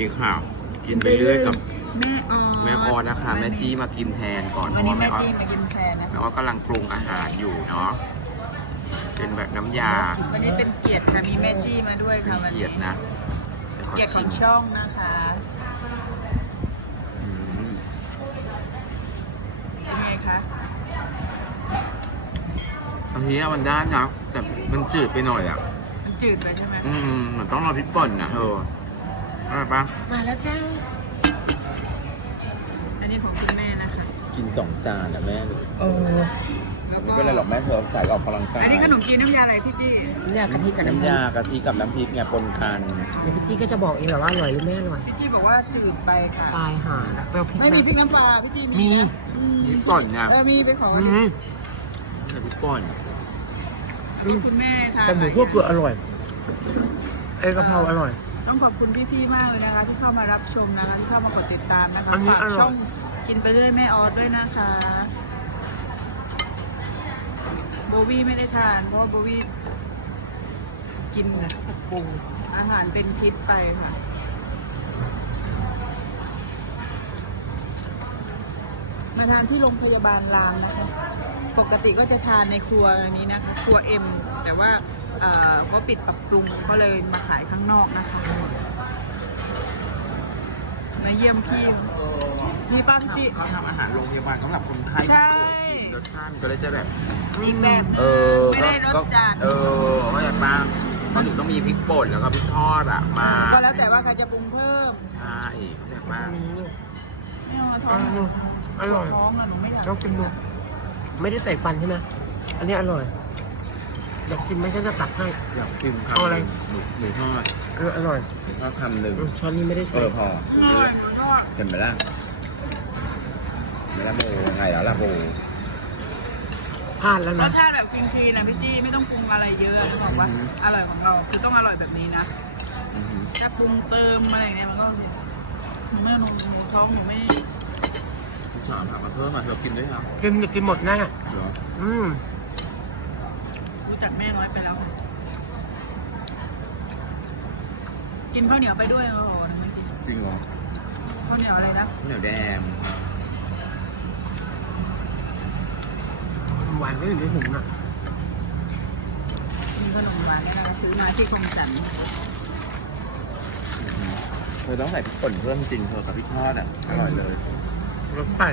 ดีค่ะ กินไปเรื่อยกับแม่ออแม่ออนะคะ แม่จี้มากินแทนก่อนวันนี้เพแม่ราะว่าจี้มากินแทนนะแม่ออแม่ออกำลังปรุงอาหารอยู่เนาะเป็นแบบน้ำยา วันนี้เป็นเกียรติค่ะมีแม่จี้มาด้วยเป็นค่ะวันเกียนี้รตินะดี๋วขเกียรติขชิองมช่องนะคะอืมเป็นไงคะอันนี้มันได้นะแต่มันจืดไปหน่อยอะ มันจืดไปใช่ไหมอืมเหมือนต้องรอพริกป่นนะเธอ ใช่ปะมาแล้วจ้า อันนี้ของคุณแม่นะคะ กินสองจานนะแม่เออแล้วก็ไม่เป็นไรหรอกแม่เธอใส่ออกกำลังกายอันนี้ขนมจีนน้ำยาอะไรพี่จี้น้ำยากะทิกับน้ำน้ำยากะทิกับน้ำพริกเนี่ยปนกันเดี๋ยวพี่จี้ก็จะบอกเองแหละว่าอร่อยหรือไม่อร่อยพี่จี้บอกว่าจืดไปค่ะ ตายห่าแปลวพริกไม่มีนะพริกน้ำปลาพี่จี้มีนะอืมพริกป่นเนี่ยเออมีไปขออืมใส่พริกป่นอันนี้คุณแม่ทานแต่หมูคั่วเกลืออร่อย เอกะเพราอร่อย ต้องขอบคุณพี่ๆมากเลยนะคะ ที่เข้ามารับชมนะคะที่เข้ามากดติดตามนะคะอันนี้ฝากอร่อย ช่องกินไปเรื่อยแม่ออสด้วยนะคะ โบวี่ไม่ได้ทาน เพราะว่าโบวี่กินปรุงอาหารเป็นพิษไปค่ะ มาทานที่โรงพยาบาลรามนะคะ ปกติก็จะทานในครัวอันนี้นะคะ ครัวเอ็ม แต่ว่าเอ่อเขาปิดปรับปรุงเขาเลยมาขายข้างนอกนะคะ มาเยี่ยมพี่นี่ป้าพี่เขาทำอาหารโรงพยาบาลสำหรับคนไข้ใช่ที่ป่วยรสชาติมันก็เลยจะแบบอีกแบบหนึเองอไม่ได้รสก็จัดเออเข้าใจปะเขาถึงต้องมีพริกป่นแล้วก็พริกทอดอะมา ก็แล้วแต่ว่าใครจะปรุงเพิ่ม ใช่เข้าใจปะไม่เอามาท้อองร่ อยอร่อยท้องอะหนูไม่อยากลองกินดู ไม่ได้ใส่ฟันใช่ไหมอันนี้อร่อยอยากกินไหมฉันจะตักให้ อยากกินเอาอะไรหมูหมูทอดเอออร่อยหมูทอดคำหนึ่งอืมช้อนนี้ไม่ได้เอใช้อพออร่อยหนูชอบเห็นไหมล่ะไม่ละโบไงแล้วล่ะโบพลาดแล้วรนะสชาติแบบคลีนๆนะพี่จี้ไม่ต้องปรุงอะไรเยอะนะบอกว่าอร่อยของเราคือต้องอร่อยแบบนี้นะอือหือถ้าปรุงเติมอะไรอย่างเงี้ยมันก็หนูไม่หนูหนูท้องหนูไม่พี่ สาวถามมาเพิ่มมาเธอกินด้วยครับกินอยากกินหมดแน่เหรออืมรู้จักแม่น้อยไปแล้ว กินข้าวเหนียวไปด้วยก็พอนะไม่กินจริงเหรอข้าวเหนียวอะไรนะข้าวเหนียวแดงหวานก็อยู่ในถุงน่ะกินขนมหวานเนี่ยนะซื้อมาที่คลองสันเธอต้องใส่พริกป่นเพิ่มจริงเธอกับพริกทอดอะอร่อยเลย รสไก่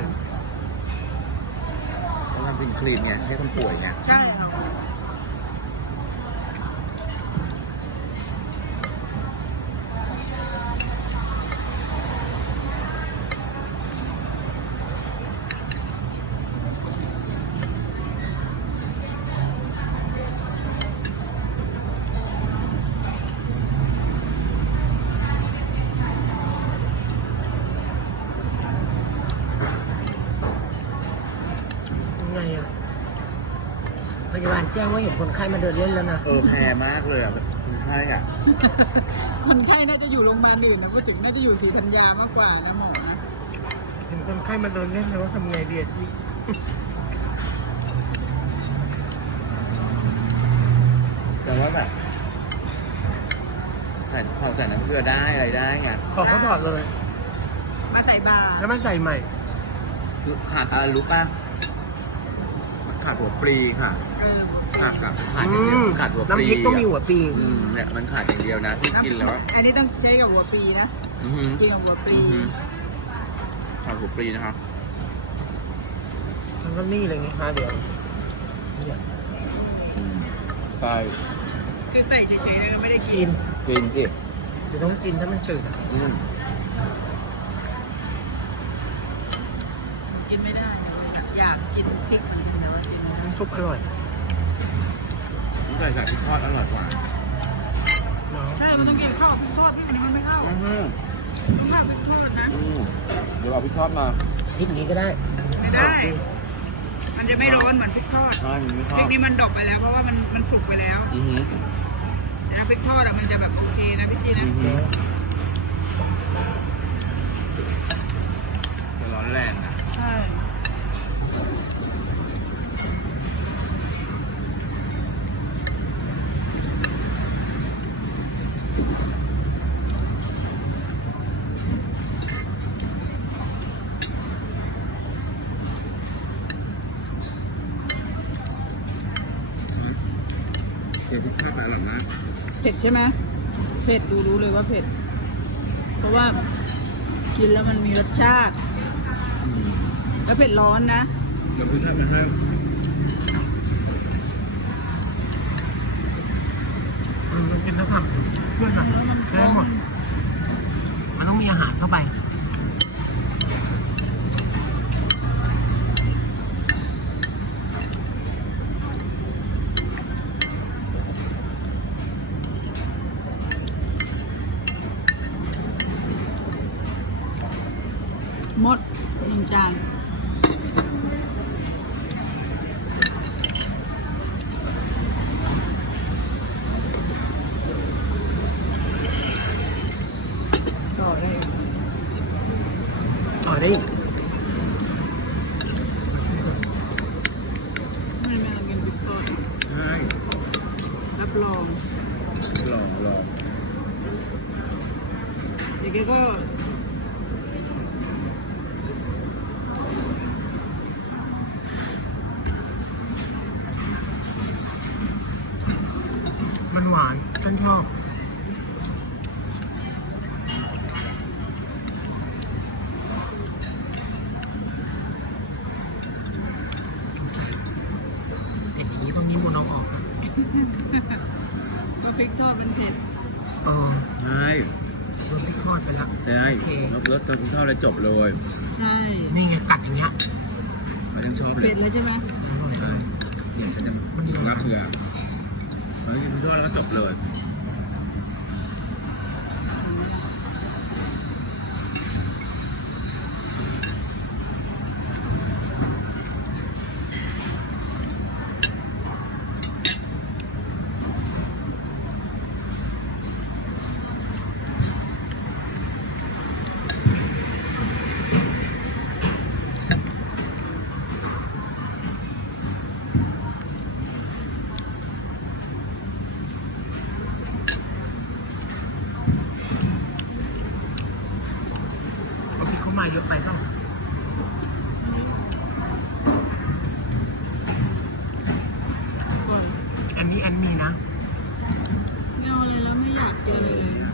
ต้องทำเป็นคลีนไงให้คนป่วยไง ใช่ค่ะ จ้งว่าเห็นคนไข้มาเดินเล่นแล้วนะ เออแพงมากเลยอะคุณใช่อะ คนไข้น่าจะอยู่โรงพยาบาลอื่นนะพูดถึงน่าจะอยู่ศรีธัญญามากกว่านะหมอนะเห็นคนไข้มาเดินเล่นแล้วว่าทำไงดีอะที่แต่ว่าแบบใส่พอใส่น้ำเกลือได้อะไรได้ไงขอเขาถอดเลย มาใส่บาตรแล้วมันใส่ใหม่ คือขาดอะไรรู้ป่ะขาดหัวปลีค่ะ เออ ขาดขาดขาดอย่างเดียวอืมขาดหัวปลีน้ำพริกต้องมีหัวปีอืมเนี่ยมันขาดอย่างเดียวนะที่กินแล้วอะอันนี้ต้องใช้กับหัวปลีนะ อือหือกินกับหัวปลีอือหือขาดหัวปลีนะครับมันก็นี่เลยไงฮะเดี๋ยวเนี่ยอืมใช่คือใส่เฉยๆนะก็ไม่ได้กิกินนกินสิเดี๋ยวต้องกินถ้ามันจืดอะอืมกินไม่ได้ อยากกินพริกมันแต่ว่ากินไม่ได้น้ำซุปอร่อย ใส่ใส่พริกทอดอร่อยกว่าเนาะใช่ มันต้องกินข้าวพริกทอดพริกอันนี้มันไม่เข้าอือหือต้องข้าวพริกทอดนะ อืมเดี๋ยวเอาพริกทอดมาพริกนี้ก็ได้ไม่ได้ มันจะไม่ร้อนเหมือนพริกทอด ใช่มันไม่ทพอริดกนี้มันดกไปแล้วเพราะว่ามันมันสุกไปแล้ว อือหือแต่พริกทอดอะมันจะแบบโอเคนะพี่จีนะอือหือจะร้อนแรงนะ ใช่ ทุกภาพอร่อยมากเผ็ดใช่ไหมเผ็ดดูรู้เลยว่าเผ็ด เพราะว่ากินแล้วมันมีรสชาติ แล้วเผ็ดร้อนนะน้ำพริกให้มาให้อืมมันกินแล้วผับเพื่อนหนัง มันต้องมีอาหารเข้าไป หมด หนึ่งจานต่อได้ต่อได้อีก ไม่ไม่เรากินบิ๊กเกอร์ ใช่ รับรอง ลองลอง เดี๋ยวแกก็ มันหวา นฉันชอบเผ็ดอย่างนี้ต้องยิ้มบนน้องออกนะก็พริกทอดมันเผ็ดเออใช่โดนพริกทอดไปแล้ว ใช่โอเคแล้วรสตอนทอดเลยจบเลยใช่นี่ไงกัดอย่างเงี้ยเขายังชอบเลเผ็ยดเลยใช่ไหมใช่เนี่ยฉันจะกินมะเขือแล้วกินทอดแล้วก็จบเลย เขามาเยอะไปเปล่าอน อันนี้อันมีนะ ไม่เอาอะไรแล้วไม่อยากเจอเลยเลย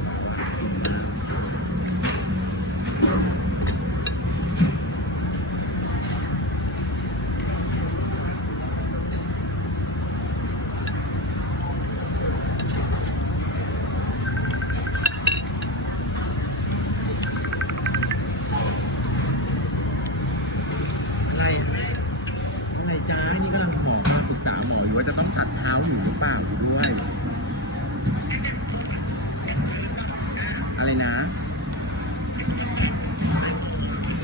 อะไรอะไรจ้านี่กำลังหอมาปรึกษาหมออยู่ว่าจะต้องพักเท้าอยู่หรือเปล่าอยู่ด้วย อะไรนะ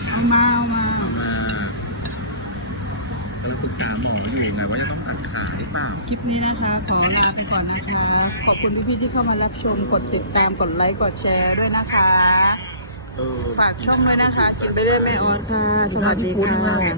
เอามาเอามาเอามากำลังปรึกษาหมออยู่ไงว่าจะต้องตัดขาหรือเปล่า คลิปนี้นะคะ ขอลาไปก่อนนะคะ ขอบคุณพี่ๆที่เข้ามารับชม กดติดตาม กดไลค์ กดแชร์ด้วยนะคะ ฝากช่องด้วยนะคะ กินไปเรื่อยแม่ออสค่ะ สวัสดีขอบคุณค่ะมาก